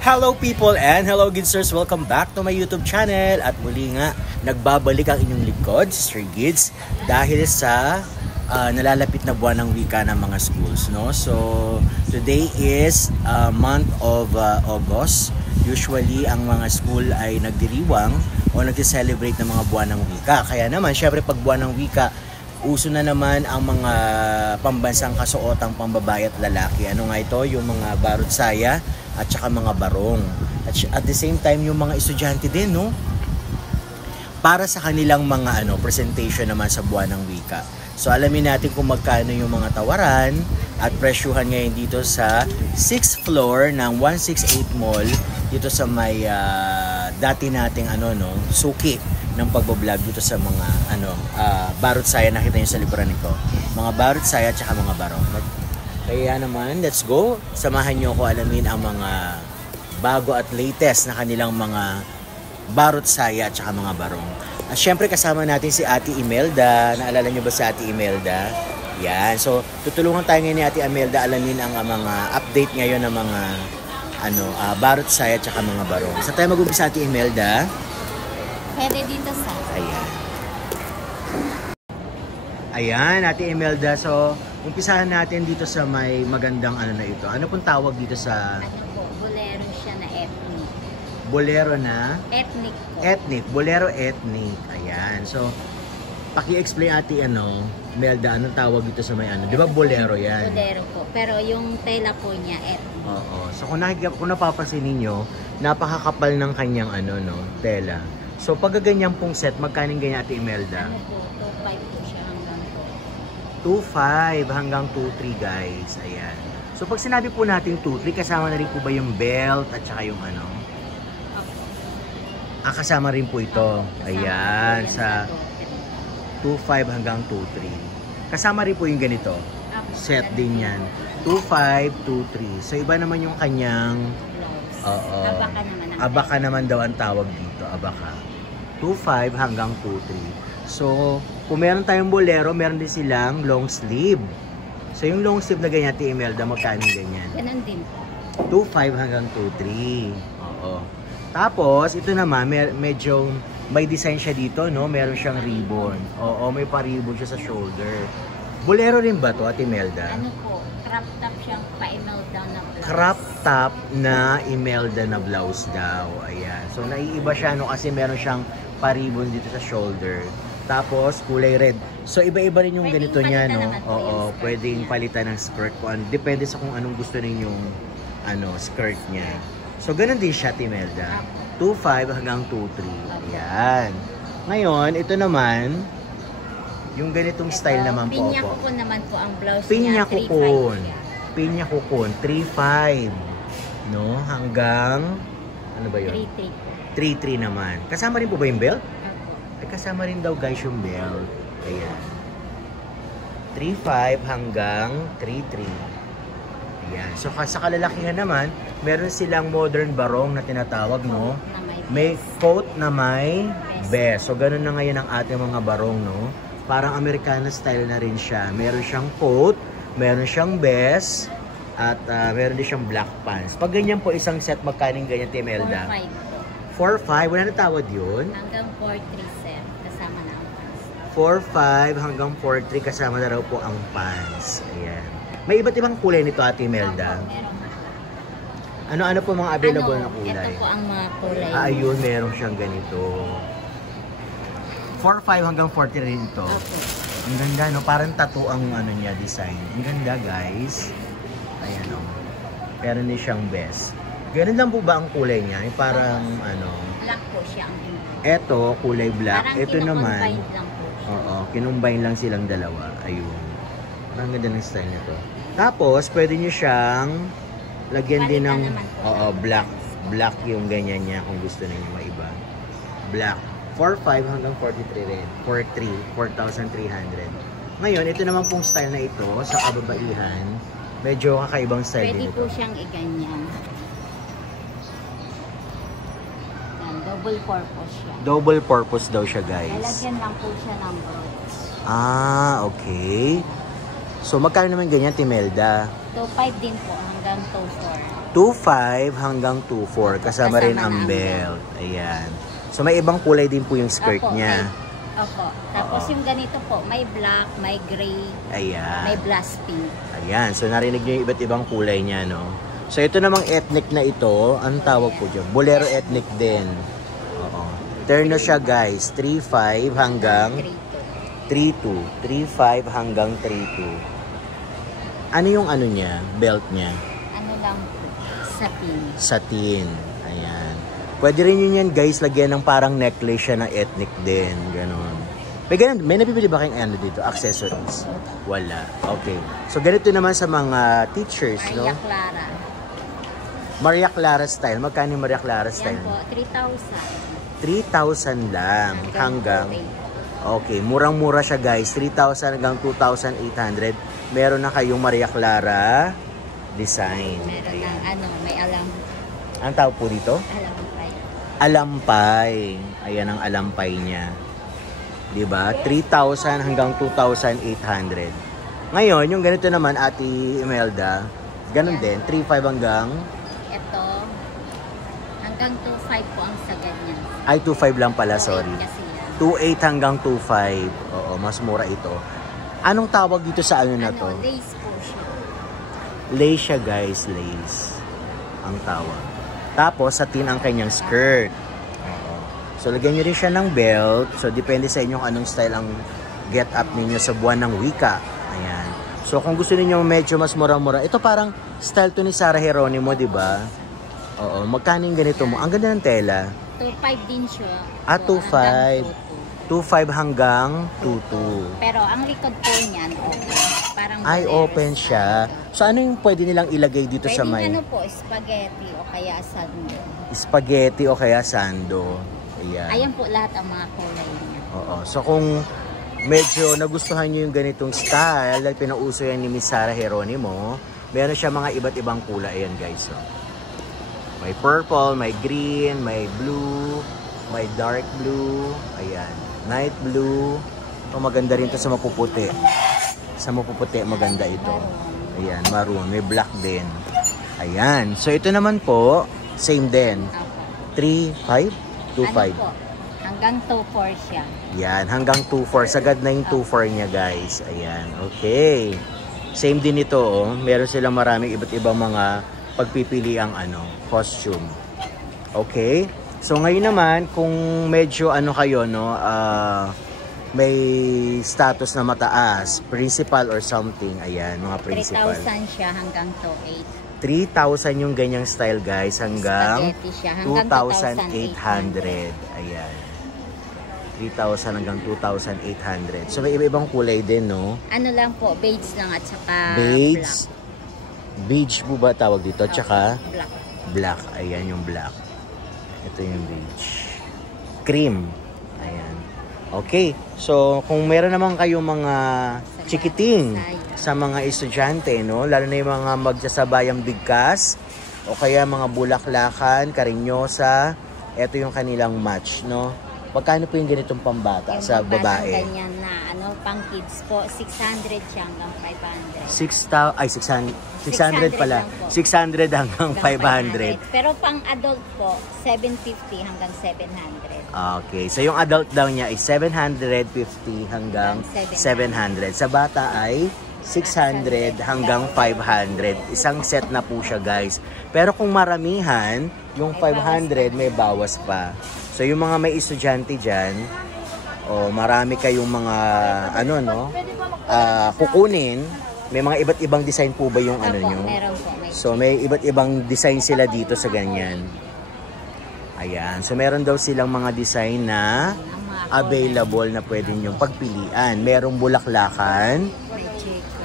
Hello people and hello good sirs, welcome back to my YouTube channel. At muli nga, nagbabalik ang inyong lingkod, Sister Gids, dahil sa nalalapit na buwan ng wika ng mga schools, no? So, today is month of August. Usually, ang mga school ay nagdiriwang o nag-celebrate ng mga buwan ng wika. Kaya naman, syempre pag buwan ng wika, uso na naman ang mga pambansang kasuotang pambabae at lalaki. Ano nga ito? Yung mga barot saya at saka mga barong. At the same time, yung mga estudyante din, no? Para sa kanilang mga presentation naman sa buwan ng wika. So alamin natin kung magkano yung mga tawaran at presyuhan ngayon dito sa 6th floor ng 168 Mall dito sa may dati nating suki ng pagbablog dito sa mga barot saya. Nakita niyo sa likuran nito. Mga barot saya at saka mga barong. Kaya naman, let's go. Samahan niyo ako alamin ang mga bago at latest na kanilang mga barot saya at saka mga barong. At syempre kasama natin si Ate Imelda. Naalala niyo ba si Ate Imelda? Yan. So, tutulungan tayo ngayon ni Ate Imelda alamin ang mga update ngayon ng mga barot saya at saka mga barong. Sa tayo mag-umpisa, Ate Imelda? Pwede dito sa... Ayan, Ate Imelda. So, umpisahan natin dito sa may magandang na ito. Ano pong tawag dito sa... bolero siya na ethnic. Bolero na? Ethnic po. Ethnic. Bolero ethnic. Ayan. So, paki-explain Ate Imelda, anong tawag dito sa may Di ba bolero yan? Bolero po. Pero yung tela po niya, ethnic. Oo. So, kung napapansin ninyo, napakakapal ng kanyang tela. So, pag ganyan pong set, magkano ganyan Ate Imelda? 2.5 po siya hanggang 2.5 hanggang 2.3 guys. Ayan. So, pag sinabi po natin 2.3, kasama na rin po ba yung belt at saka yung kasama rin po ito. Ayan. Sa 2.5 hanggang 2.3. Kasama rin po yung ganito. Set din yan. 2.5, 2.3. So, iba naman yung kanyang... Abaka naman. Abaka naman daw ang tawag dito. Abaka. 2.5 hanggang 2.3. So, kung meron tayong bolero, meron din silang long sleeve. So, yung long sleeve na ganyan, Ate Imelda, magkano ganyan? Ganun din. 2.5 hanggang 2.3. Oo. Tapos, ito naman, medyo may design siya dito, no? Meron siyang ribbon. Oo, may pa-ribbon siya sa shoulder. Bolero rin ba to, Ate Imelda? Crop top siyang pa-Imelda na blouse. Crop top na Imelda na blouse daw. Ayan. So, naiiba siya, no? Kasi meron siyang pa-ribbon dito sa shoulder. Tapos, kulay red. So, iba-iba rin yung pwedeng ganito niya, no? Oo, pwedeng niya. palitan ng skirt. Depende sa kung anong gusto ninyong skirt niya. So, ganun din siya, Imelda. 2.5 hanggang 2.3. Ayan. Ngayon, ito naman, yung ganitong style naman po. Pinya kukon naman po ang blouse Pinya niya. kukon. Pinya kukon. 3.5. No? Hanggang, ano ba yun? 3.3 naman. Kasama rin po ba yung belt? Ay, kasama rin daw guys yung belt. Ayan. 3.5 hanggang 3.3. Ayan. So, sa kalalakihan naman, meron silang modern barong na tinatawag, no? May coat na may vest. So, ganun na ngayon ang ating mga barong, no? Parang Americana style na rin siya. Meron siyang coat, meron siyang vest, at meron din siyang black pants. Pag ganyan po, isang set, magkaning ganyan, Imelda? 4.5. Wala na tawad yun? Hanggang 4.3 set. Kasama na ang pants. 4.5 hanggang 4.3 kasama na raw po ang pants. Ayan. May iba't ibang kulay nito, Ate Imelda. Ano po mga available na kulay? Ito po ang mga kulay. Ayun, meron siyang ganito. 4.5 hanggang 4.3 rin ito. Ang ganda, no? Parang tattoo ang niya, design. Ang ganda, guys. Ayan, o. Meron din siyang vest. Ganun lang po ba ang kulay niya? Yung parang, Black po siya ang Ito, kulay black. parang Ito naman, lang po siya. oo, kinumbine lang silang dalawa. Ayun. Ang ganda ng style nito. Tapos, pwede nyo siyang lagyan din ng black. Black yung ganyan niya kung gusto niyo maiba. Black. 4.5 hanggang 43 rin. 4.300. Ngayon, ito naman pong style na ito sa kababaihan. Medyo kakaibang style pwede din ito. po siyang iganyan. Double purpose siya. Double purpose daw siya, guys. Lalagyan lang po siya ng brooch. Okay. So, magkano naman ganyan, Imelda? 2.5 din po hanggang 2.4. 2.5 hanggang 2.4. Kasama rin ang belt. Ayan. So may ibang kulay din po yung skirt Opo, niya. Opo. Tapos yung ganito po, may black, may gray, Ayan. may blast pink. Ayan. So narinig niyo yung iba't ibang kulay niya, no? So ito namang ethnic na ito, anong tawag po dyan? Bolero ethnic din. Oo. Terno siya guys, 3.5 hanggang 3.2. 3.5 hanggang 3.2. Ano yung ano niya? Belt niya? Ano lang po? Satin. Satin. Ayan. Pwede rin yun yan guys, lagyan ng parang necklace siya ng ethnic din. Ganon. May ganun, may nabibili ba kayong ano dito? Accessories? Wala. Okay. So ganito naman sa mga teachers, no? Maria Clara. Maria Clara style. Magkano yung Maria Clara style? Yan po, 3,000 3,000. lang hanggang... Okay, murang-mura siya guys. 3,000 hanggang 2,800. Meron na kayong Maria Clara design. Meron ng ano, may alam. Ang tawag po dito? Alampay. Alampay. Ayan ang alampay niya. Diba? 3,000 hanggang 2,800. Ngayon, yung ganito naman, Ate Imelda, ganun din. 3,500 hanggang... Ito, hanggang 2,500 po ang sa ganyan. Ay, 2,500 lang pala, sorry. Kasi yan. 2,800 hanggang 2,500. Oo, mas mura ito. Anong tawag dito sa ano na to? Ano, lace po siya. Lace siya guys, lace. Ang tawag. Tapos, satin ang kanyang skirt. Oo. So, lagyan nyo rin siya ng belt. So, depende sa inyo kung anong style ang get up ninyo sa buwan ng wika. Ayan. So, kung gusto niyo medyo mas mura-mura, ito parang style to ni Sarah Geronimo, di ba? Oo. Magkano yung ganito mo? Ang ganda ng tela. 2,500 din siya. Ah, So, 2,500. 2,500 hanggang 2,200. Pero ang likod po niyan, open. Parang Ay, bolero open style. siya. So, ano yung pwede nilang ilagay dito sa Pwedeng may? ano po, spaghetti o kaya sando. Spaghetti o kaya sando. Ayan. Ayan po lahat ang mga kulay niya. Oo. So, kung medyo nagustuhan nyo yung ganitong style, like pinauso yan ni Miss Sarah Geronimo, meron siya mga iba't ibang kulay. Ayan, guys. So, may purple, may green, may blue, may dark blue. Ayan. Night blue. So, maganda rin to sa mapuputi. Sa mapuputi, maganda ito. Ayan, maroon. May black din. Ayan. So, ito naman po, same din. 3,500? 2,500. Ano po? Hanggang 2,400 siya. Yan, hanggang 2,400. Sagad na yung 2,400 niya, guys. Ayan, okay. Same din ito, oh. Meron silang maraming iba't ibang mga pagpipili ang costume. Okay? So, ngayon naman, kung medyo kayo, no, may status na mataas, principal or something, ayan, mga principal. 3,000 siya hanggang 2,800. 3,000 yung ganyang style, guys, hanggang Spaghetti siya, hanggang 2,800. Ayan. 3,000 hanggang 2,800. So, may iba-ibang kulay din, no? Ano lang po, beige lang at saka Beige. black. Beige po ba tawag dito? At saka Black. black. Ayan yung black. Ito yung beige. Cream. Ayan. Okay. So, kung meron naman kayong mga chikiting sa mga estudyante, no? Lalo na yung mga magsasabayang bigkas o kaya mga bulaklakan, karinyosa, ito yung kanilang match, no? Magkano po yung ganitong pambata Yung sa pang babae? ganyan na, pang kids po, 600 siya hanggang 500. 600 pala. lang po. 600 hanggang 500. Pero pang adult po, 750 hanggang 700. Okay. So, yung adult daw niya is 750 hanggang 700. Sa bata ay 600 hanggang 500. Isang set na po siya, guys. Pero kung maramihan, yung 500 may bawas pa. So, yung mga may estudyante dyan, marami kayong mga, kukunin, may mga iba't ibang design po ba yung nyo? Meron po. So, may iba't ibang design sila dito sa ganyan. Ayan. So, meron daw silang mga design na available na pwede nyong pagpilian. Merong bulaklakan,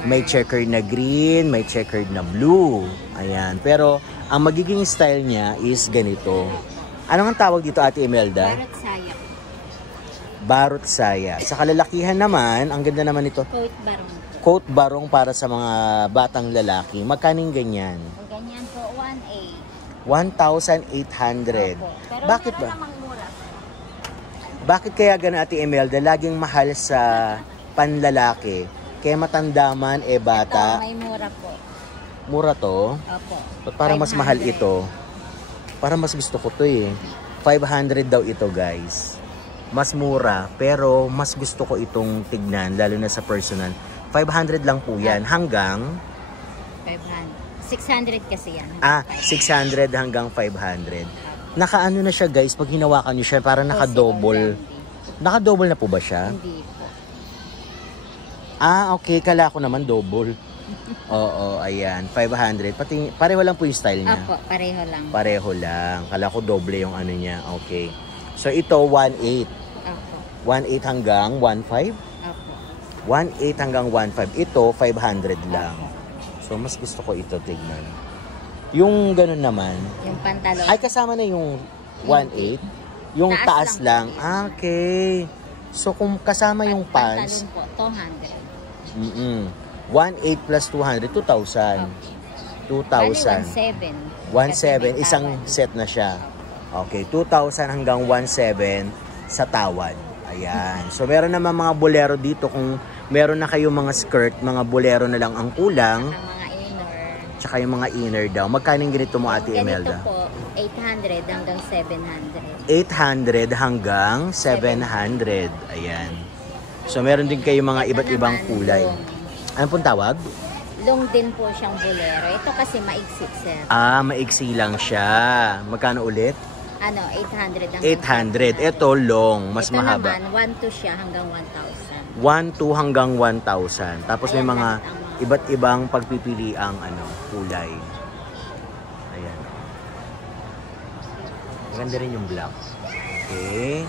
may checkered na green, may checkered na blue. Ayan. Pero, ang magiging style niya is ganito. Ano ang tawag dito, Ate Imelda? Barot saya. Barot saya. Sa kalalakihan naman, ang ganda naman ito. Coat barong. Coat barong para sa mga batang lalaki. Magkaning ganyan? Ang ganyan po, 1,800. Pero Bakit ba? namang mura. Bakit kaya gano'n, Ate Imelda? Laging mahal sa panlalaki. Kaya matanda man, Ito, bata. may mura po. Mura to. Opo. Ba't parang mas mahal 500. ito? Parang mas gusto ko to eh. 500 daw ito guys. Mas mura, pero mas gusto ko itong tignan, lalo na sa personal. 500 lang po yan, hanggang... 600 kasi yan. 600 hanggang 500. Nakaano na siya guys, pag hinawakan nyo siya, parang naka-double. Naka-double na po ba siya? Hindi po. Okay, kala ko naman double. Oo, ayan, 500. Pati, pareho lang po yung style niya. Opo, pareho lang. Pareho lang. Kala ko doble yung ano niya. Okay. So, ito, 1.8. Opo. 1.8 hanggang 1.5? Opo. 1.8 hanggang 1.5. Ito, 500 lang. So, mas gusto ko ito, tignan. Yung ganun naman. Yung pantalon. Ay, kasama na yung 1.8? Yung taas lang. Okay. So, kung kasama yung pants. Pantalon po, 200. 1.8 plus 200, 2,000. 2,000. 1.7. Isang set na siya. Okay, 2,000 hanggang 1.7 sa tawad. Ayan. So, meron naman mga bolero dito. Kung meron na kayong mga skirt, mga bolero na lang ang kulang. Ang mga inner. Tsaka yung mga inner daw. Magkano yung ganito mo, Ate Imelda? Ganito po, 800 hanggang 700. 800 hanggang 700. Ayan. So, meron din kayo mga iba't ibang kulay. Ano pong tawag? Long din po siyang bolero. Ito kasi maiksi, sir. Maiksi lang siya. Magkano ulit? 800 hanggang 800. Ito long, mas ito mahaba. naman, 1 to siya hanggang 1,000. 1,2 hanggang 1,000. Tapos may Ayan mga lang ang iba't ibang pagpipili ang kulay. Ayan. Maganda rin yung black. Okay.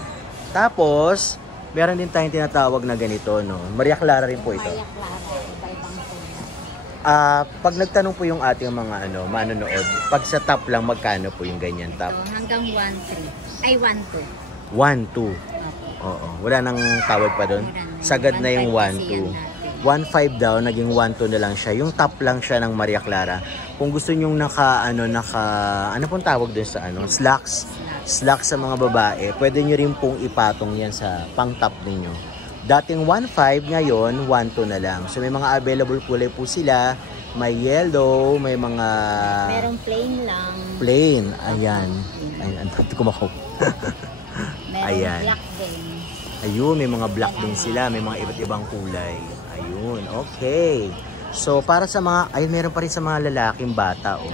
Tapos, meron din tayong tinatawag na ganito, no? Maria Clara rin po ito. Maria Clara, iba-ibang kulay. Pag nagtanong po yung ating mga manonood, pag sa top lang, magkano po yung ganyan top? So, hanggang 1,300. Ay, 1,200. 1,200. Oo. Wala nang tawag pa doon. Sagad na yung 1,200. 1,500 daw, naging 1,200 na lang siya. Yung top lang siya ng Maria Clara. Kung gusto nyong ano pong tawag doon sa slacks. Slacks sa mga babae. Pwede nyo rin pong ipatong yan sa pang-top ninyo. Dating 1,500, ngayon 1,200 na lang. So may mga available kulay po sila. May yellow, may mga... Merong plain lang. Plain. Ayan. Ayan. Ang kumakaw. Merong Ayan. black din. Ayun, may mga black din sila. May mga iba't ibang kulay. Ayun. Okay. So para sa mga... Ayun, meron pa rin sa mga lalaking bata. Oh.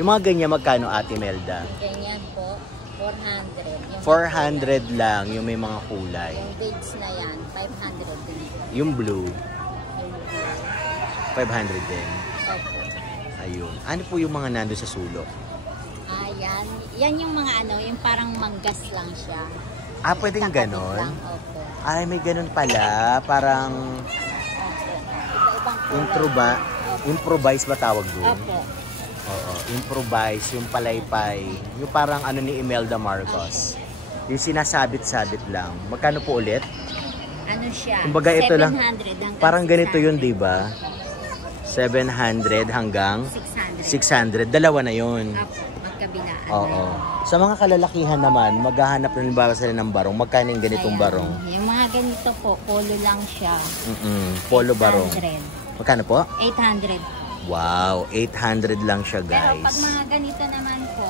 Yung mga ganyan, magkano, Ate Melda? Ganyan po, 400. 400 lang yung may mga kulay. Yung dates na yan, 500 din. Yung blue, Yung blue. 500 din. Opo. Ayun. Ano po yung mga nando sa sulok? Yan. Yan yung mga yung parang manggas lang siya. Pwedeng Kakabit ganon? lang, opo. Ay, may ganon pala. Parang Opo. Iba-ibang kulay. improvise ba tawag doon? Opo. Oo. Improvise, yung palaypay. Yung parang ni Imelda Marcos. Yung sinasabit-sabit lang. Magkano po ulit? Ano siya? Kumbaga ito lang. 700 hanggang Parang ganito 600. yun, di ba? 700 hanggang 600. 600. Dalawa na yun. Opo. Magkabilaan. Oo. Sa mga kalalakihan naman, maghahanap na halimbawa sila ng barong. Magkano yung ganitong Ayan. barong? Yung mga ganito po, polo lang siya. Polo barong. 800. Magkano po? 800. Wow, 800 lang siya, Pero pag guys. mga ganito naman po,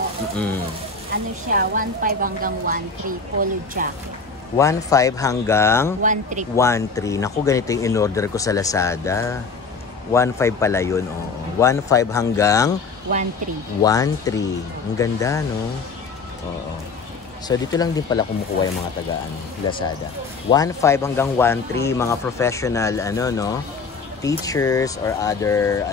ano siya, 1.5 hanggang 1.3 polo jacket. 1.5 hanggang 1.3 1.3. Naku, ganito yung in-order ko sa Lazada. 1.5 pala yun, oo. 1.5 hanggang 1.3. 1.3. Ang ganda, no? Oo. So, dito lang din pala kumukuha yung mga tagaan, Lazada. 1.5 hanggang 1.3, mga professional, teachers or other,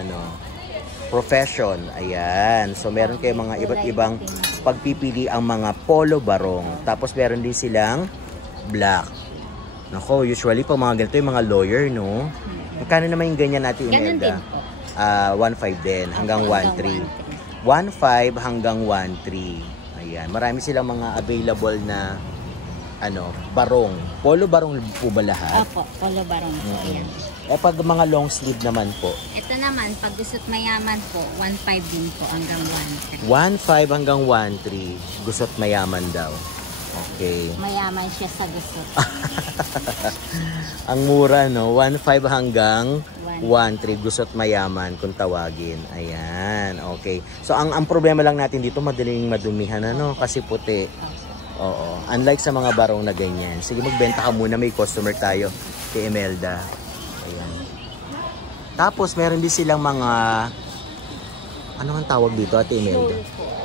profession. Ayan. So, meron kayo mga iba't ibang pagpipili ang mga polo barong. Tapos, meron din silang black. Nako, usually pag mga ganito yung mga lawyer, no? Magkano naman yung ganyan natin, Ganun Imelda? din po. 1.5 din, hanggang 1.3. 1.5 hanggang 1.3. Ayan. Marami silang mga available na barong. Polo barong po ba lahat? Opo, polo barong po. Ayan. Pag mga long sleeve naman po, Ito naman, pag gusto't mayaman po, 1.5 din po hanggang 1.3. 1.5 hanggang 1.3. Gusto't mayaman daw. Okay. Mayaman siya sa gusot. Ang mura, no? 1.5 hanggang 1.3. Gusot mayaman kung tawagin. Ayan. Okay. So, ang problema lang natin dito, madaling madumihan, ano? Kasi puti. Oo. Unlike sa mga barong na ganyan. Sige, magbenta ka muna. May customer tayo. Kay Imelda. Ayan. Tapos, meron din silang mga... Ano ang tawag dito, Ate Imelda?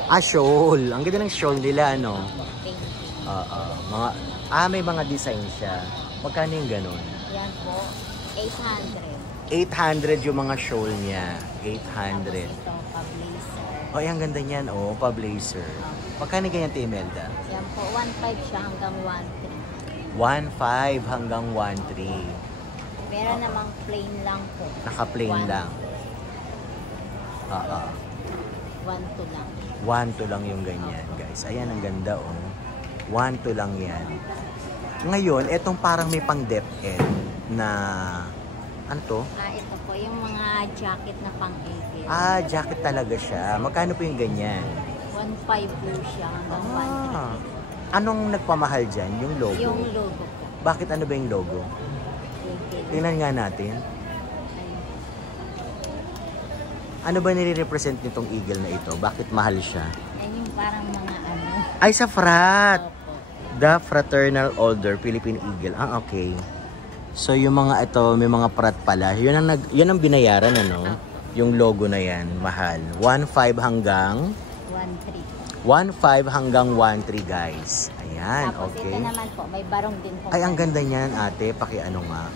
Shawl. Ang ganda ng shawl nila, ano? May mga design siya. Magkano yung ganun? Yan po, 800. 800 yung mga shawl niya. 800. Tapos ito, pa-blazer. Oh, ang ganda niyan, oh, pa-blazer. Magkano ganyan, Ate Imelda? Yan po, 1.5 siya hanggang 1.3. 1.5 hanggang 1.3. Meron namang plain lang po. Naka-plain lang. 1.2 lang. 1.2 lang yung ganyan, guys. Ayan, ang ganda, oh. 1.2 lang yan. Ngayon, etong parang may pang DepEd na... Ano to? Ito po, yung mga jacket na pang-egel. Jacket talaga siya. Magkano po yung ganyan? 1.5 po siya hanggang 1.3. Anong nagpamahal dyan? Yung logo? Yung logo po. Bakit ano ba yung logo? Egel. Tingnan nga natin. Ano ba nire-represent nitong eagle na ito? Bakit mahal siya? Yan yung parang mga ano. Ay, sa frat! Opo. The Fraternal Order Philippine Eagle. Okay. So, yung mga ito, may mga frat pala. Yun ang binayaran, ano? Yung logo na yan, mahal. 1.5 hanggang? 1.3. 1.5 hanggang 1.3, guys. Ayan, Tapos okay. ito naman po, may barong din po. Ay, ang ganda niyan, ate. Paki-ano nga.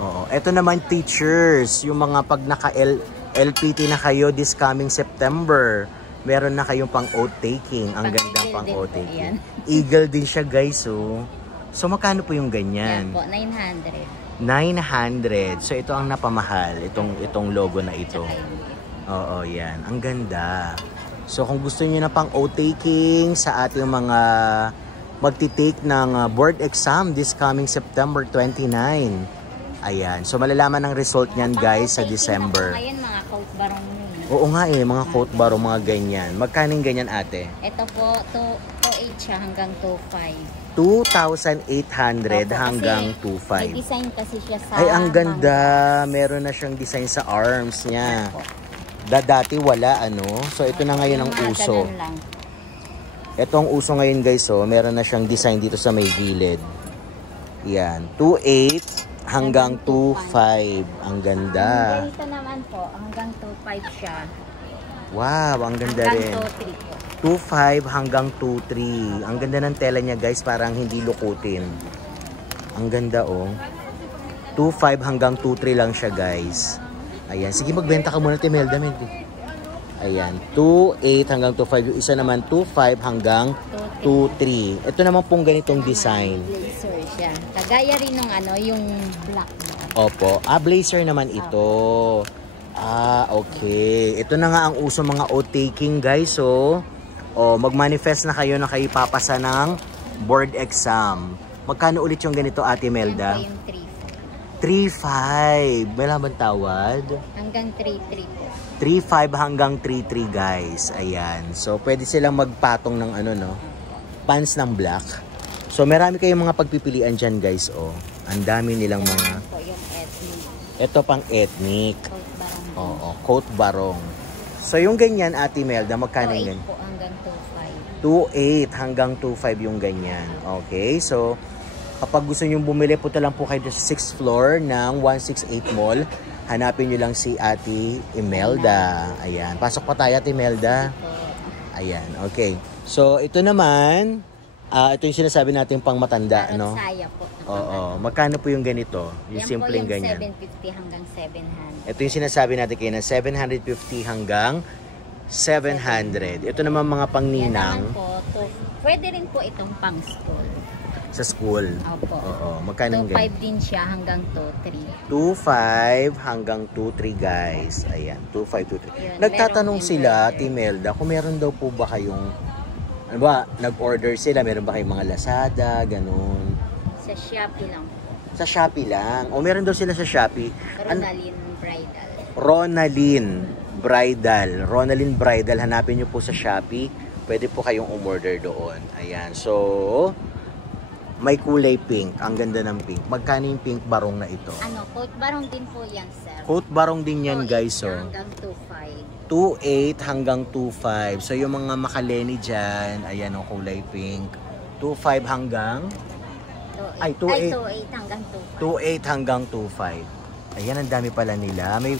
Oo. Ito naman, teachers. Yung mga pag naka-LPT na kayo this coming September, meron na kayong pang oath-taking. Ang gandang pang oath-taking. Eagle din siya, guys, oh. So, magkano po yung ganyan? Yan po, 900. 900. So, ito ang napamahal. Itong logo na ito. Oo, yan. Ang ganda. So, kung gusto niyo na pang oath-taking sa ating mga magti-take ng board exam this coming September 29. Ayan. So, malalaman ang result niyan, guys, sa December. Ngayon, mga coat barong. Oo nga eh, mga coat barong, mga ganyan. Magkano yung ganyan, ate? Ito po, 2.8 siya hanggang 2.5. 2,800 hanggang 2,500. May design kasi siya sa... Ay, ang ganda. Meron na siyang design sa arms niya. Dati wala, ano? So, ito na ngayon ang uso. Ito ang uso ngayon, guys, oh. Meron na siyang design dito sa may gilid. Yan. 2,800 hanggang 2,500. Ang ganda. Ito naman po, hanggang 2.5 siya. Wow, ang ganda rin. Hanggang 2.3 po. 2.5 hanggang 2.3. Ang ganda ng tela niya, guys, parang hindi lukutin. Ang ganda, oh. 2.5 hanggang 2.3 lang siya, guys. Ayan, sige, magbenta ka muna, Imelda. Ayan, 2.8 hanggang 2.5. Yung isa naman, 2.5 hanggang 2.3. Ito naman pong ganitong design. Blazer siya. Kagaya rin ng ano, yung black. Opo. Blazer naman ito. Okay. Ito na nga ang uso mga oath-taking, guys, oh. Mag-manifest na kayo na kayo papasa ng board exam. Magkano ulit yung ganito, Ate Imelda? Yan po yung 3.5. May laban tawad? Hanggang 3.3 po. 3.5 hanggang 3.3, guys. Ayan. So, pwede silang magpatong ng ano, no? Pants ng black. So, marami kayong mga pagpipilian dyan, guys, oh. Ang dami nilang mga... Yan po yung ethnic. Ito pang ethnic. Coat barong. Oo, coat barong. So, yung ganyan, Ate Imelda, magkano yung 2.8 po hanggang 2.8 hanggang 2.5 yung ganyan. Okay, so kapag gusto nyo bumili, punta lang po kayo sa 6th floor ng 168 Mall. Hanapin nyo lang si Ate Imelda. Ayan, pasok pa tayo, Ate Imelda. Ayan, okay. So ito naman, ito yung sinasabi natin pang matanda, no? Saya po. Oo, magkano po yung ganito? Yung simpleng ganyan. Yan po yung 750 hanggang 700. Ito yung sinasabi natin kayo na 750 hanggang 700. Ito naman mga pangninang. Yan naman po, pwede rin po itong pang school. Sa school. Opo. Oo, magkano yung 2.5 din siya hanggang 2.3. 2.5 hanggang 2.3, guys. Ayan, 2.5, 2.3. Nagtatanong sila, Imelda, kung meron daw po ba kayong, ano ba, nag-order sila, meron ba kayong mga Lazada, ganun? Sa Shopee lang. Sa Shopee lang. O meron daw sila sa Shopee. Ronalyn Bridal. Ronalyn Bridal. Hanapin nyo po sa Shopee. pwede po kayong umorder doon. Ayan. So, may kulay pink. Ang ganda ng pink. Magkano yung pink barong na ito? Ano, coat barong din po yan, sir. Coat barong din yan, guys. So, hanggang 2.5. 2.8 hanggang 2.5. So, yung mga makaleni dyan, ayan o, kulay pink. 2.5 hanggang? 2.8 hanggang 2.5. 2.8 hanggang 2.5. Ayan, ang dami pala nila. May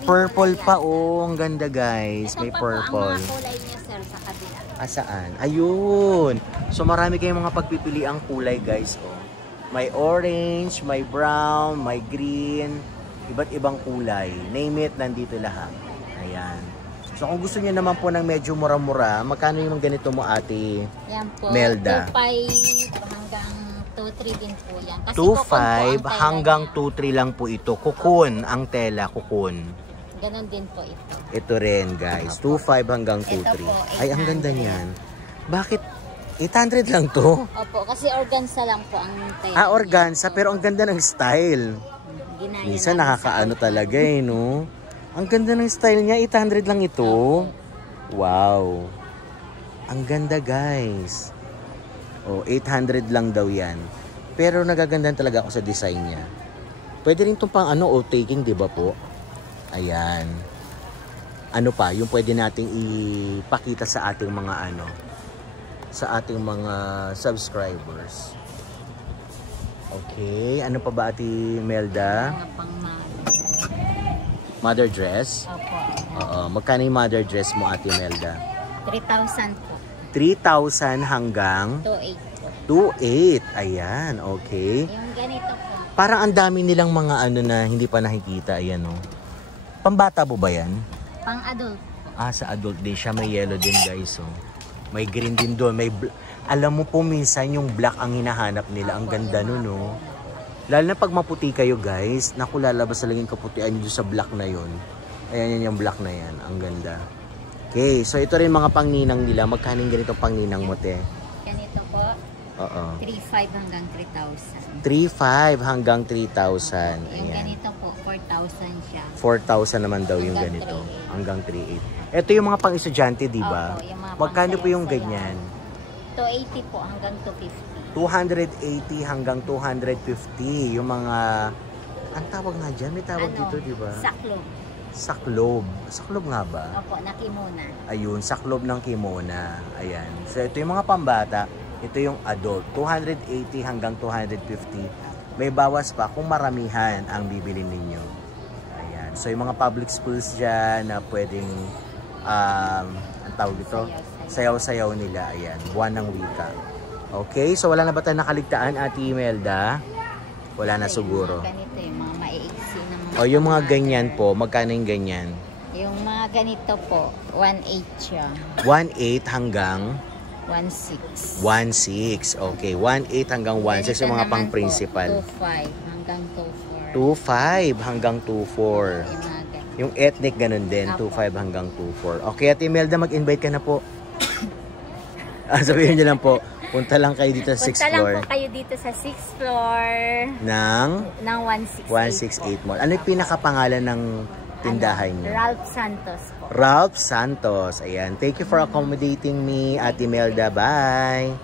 purple pa, oh. Ang ganda, guys. Ito May pa purple. Po, ang mga kulay niya, sir, sa kabila. Saan? Ayun. So, marami kayong mga pagpipili ang kulay, guys, oh. May orange, may brown, may green, iba't ibang kulay. Name it, nandito lahat. Ayan. So, kung gusto niyo naman po ng medyo mura-mura, magkano yung ganito mo, Ate Yan po. Melda? 2.5 hanggang 2.3 din po yan. Kasi 2.5 hanggang 2.3 lang po ito. Kukun ang tela, kukun. Ganon din po ito. Ito rin, guys. 2.5 hanggang 2.3. Ay, ang ganda niyan. Bakit? 800 lang to? Opo, kasi organza lang po ang tela. Organza, pero ang ganda ng style. Ginaya Minsan namin nakakaano sa talaga eh, no? Ang ganda ng style niya, 800 lang ito. Wow. Ang ganda, guys. Oh, 800 lang daw yan. Pero nagagandahan talaga ako sa design niya. Pwede rin itong pang taking, di ba po? Ayan. Ano pa, yung pwede nating ipakita sa ating mga sa ating mga subscribers. Okay, ano pa ba, Ate Melda? mga pang Mother dress? Opo. Oo, magkano yung mother dress mo, Ate Melda? 3,000 po. 3,000 hanggang 2.8 2.8. po. Ayan, okay. Yung ganito po. Parang ang dami nilang mga na hindi pa nakikita. Ayan, oh. Pambata po ba yan? Pang adult. Sa adult din siya. May yellow din, guys. Oh. May green din doon. Alam mo po, minsan yung black ang hinahanap nila. Ang ganda nun, oh. Lalo na pag maputi kayo, guys. Naku, lalabas talaga yung kaputian nyo sa black na yun. Ayan, yan yung black na yan. Ang ganda. Okay, so ito rin mga pangninang nila. Magkano yung ganito pangninang mo, te? Ganito po. Oo. 3.5 hanggang 3,000. 3.5 hanggang 3,000. Yung Ayan. ganito po, 4,000 siya. 4,000 naman daw yung Hanggang ganito. 3.8. Hanggang 3.8. Ito yung mga pang-estudyante, di ba? Opo, yung mga Magkano po yung pang-sayaw-sayaw. ganyan? 280 po hanggang 250. 280 hanggang 250. Yung mga... Ang tawag nga dyan? May tawag dito, di ba? Saklob. Saklob. Saklob nga ba? Opo, nakimuna. Ayun, saklob ng kimona. Ayan. So, ito yung mga pambata. Ito yung adult. 280 hanggang 250. May bawas pa kung maramihan ang bibili ninyo. Ayan. So, yung mga public schools dyan na pwedeng, ang tawag dito? Sayaw-sayaw nila. Ayan. Buwan ng wika. Okay. So, wala na ba tayong nakaligtaan, Ate Imelda? Wala na siguro. Ganito yung mga maiiksi na mga... O, yung mga ganyan po. Magkano yung ganyan? Yung mga ganito po, 1.8 siya. 1.8 hanggang... 1.6. 1.6. Okay, 1.8 hanggang 1.6 yung mga pang principal. 2.5 hanggang 2.4. 2.5 hanggang 2.4. Yung mga ganito. Yung ethnic ganun din, 2.5 hanggang 2.4. Okay, Ate Imelda, mag-invite ka na po. Sabihin niyo lang po, punta lang kayo dito sa 6th Punta floor. lang po kayo dito sa 6th floor ng 168 168 Mall. Ano yung pinakapangalan ng tindahan niyo? Ralph Santos po. Ralph Santos. Ayan. Thank you for accommodating me, Ate Imelda. Bye!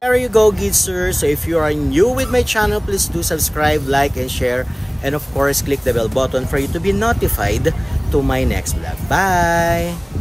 There you go, Gidsters. So if you are new with my channel, please do subscribe, like, and share. And of course, click the bell button for you to be notified to my next vlog. Bye!